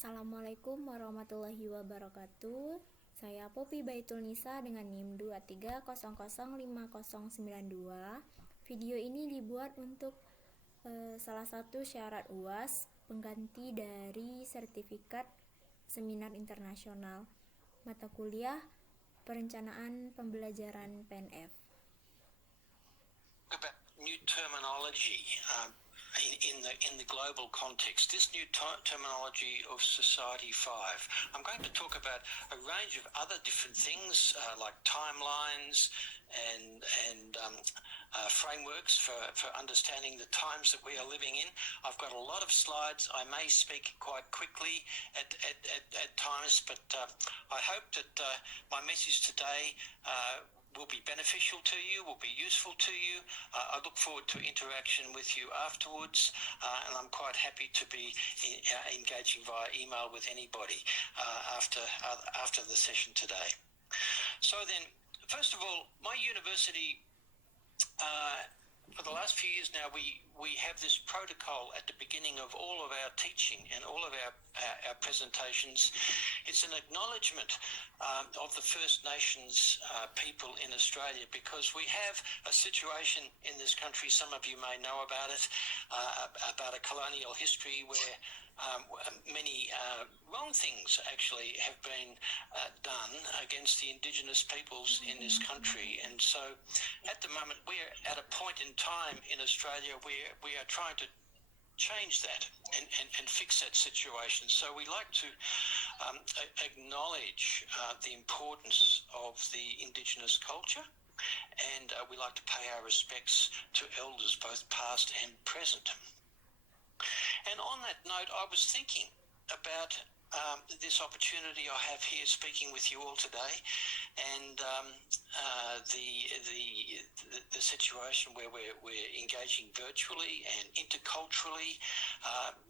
Assalamualaikum warahmatullahi wabarakatuh. Saya Baitul Nisa dengan NIM 23005092. Video ini dibuat untuk salah satu syarat UAS pengganti dari sertifikat seminar internasional mata kuliah Perencanaan Pembelajaran PNF. About new terminology in the global context, this new terminology of Society 5. I'm going to talk about a range of other different things like timelines and frameworks for understanding the times that we are living in. I've got a lot of slides. I may speak quite quickly at times, but I hope that my message today will be beneficial to you, will be useful to you. I look forward to interaction with you afterwards, and I'm quite happy to be engaging via email with anybody after the session today. So then, first of all, my university, for the last few years now, we have this protocol at the beginning of all of our teaching and all of our presentations. It's an acknowledgement of the First Nations people in Australia, because we have a situation in this country, some of you may know about it, about a colonial history where many wrong things actually have been done against the Indigenous peoples in this country. And so at the moment we're at a point in time in Australia where we are trying to change that and fix that situation. So we like to acknowledge the importance of the Indigenous culture, and we like to pay our respects to elders both past and present. And on that note, I was thinking about this opportunity I have here speaking with you all today, and the situation where we're engaging virtually and interculturally,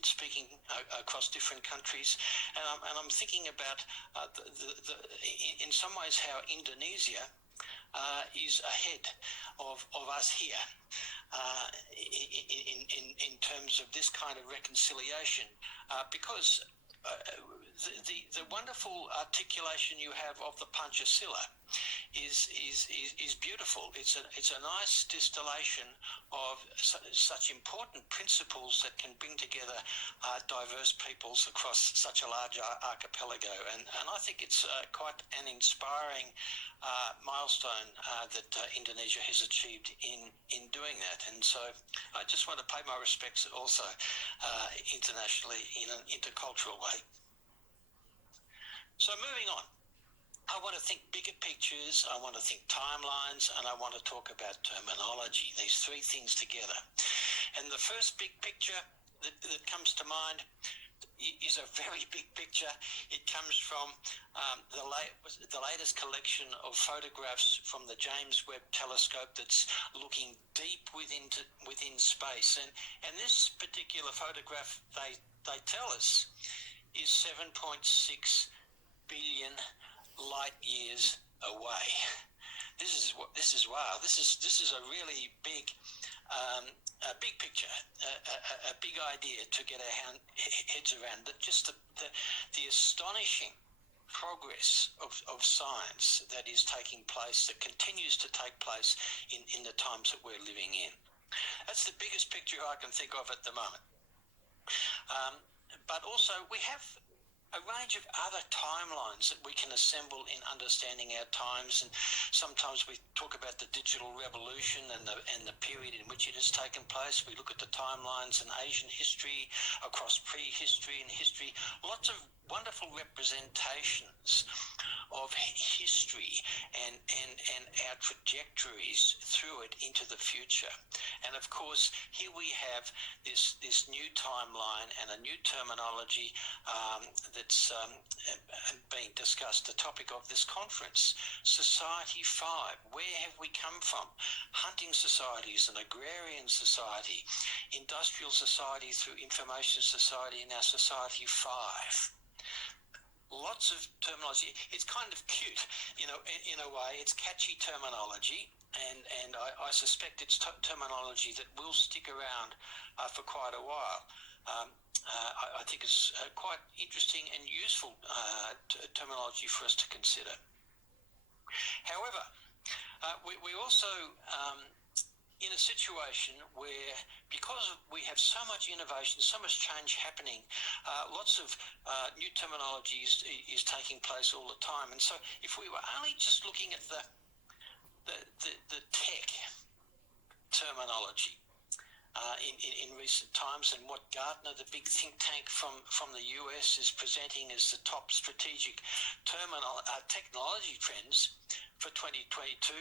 speaking across different countries, and I'm thinking about in some ways how Indonesia is ahead of us here in terms of this kind of reconciliation, because the wonderful articulation you have of the Pancasila is beautiful. It's a nice distillation of such important principles that can bring together diverse peoples across such a large archipelago, and I think it's quite an inspiring milestone that Indonesia has achieved in doing that. And so I just want to pay my respects also internationally in an intercultural way. So moving on, I want to think bigger pictures, I want to think timelines, and I want to talk about terminology, these three things together. And the first big picture that comes to mind is a very big picture. It comes from the latest collection of photographs from the James Webb Telescope that's looking deep within space. And this particular photograph, they tell us, is 7.6 billion light years away. This is wow. This is a really big picture, a big idea to get our heads around. But just the astonishing progress of science that is taking place, that continues to take place in the times that we're living in. That's the biggest picture I can think of at the moment. But also we have a range of other timelines that we can assemble in understanding our times, and sometimes we talk about the digital revolution and the period in which it has taken place. We look at the timelines in Asian history, across prehistory and history, lots of wonderful representations of history and our trajectories through it into the future. And of course, here we have this new timeline and a new terminology that's being discussed, the topic of this conference, Society 5. Where have we come from? Hunting societies, an agrarian society, industrial society through information society, and now Society 5. Lots of terminology. It's kind of cute, in a way. It's catchy terminology, and I suspect it's terminology that will stick around for quite a while. I think is quite interesting and useful terminology for us to consider. However, we also in a situation where, because we have so much innovation, so much change happening, lots of new terminology is taking place all the time. And so if we were only just looking at the tech terminology in recent times, and what Gartner, the big think tank from the US, is presenting as the top strategic technology trends for 2022,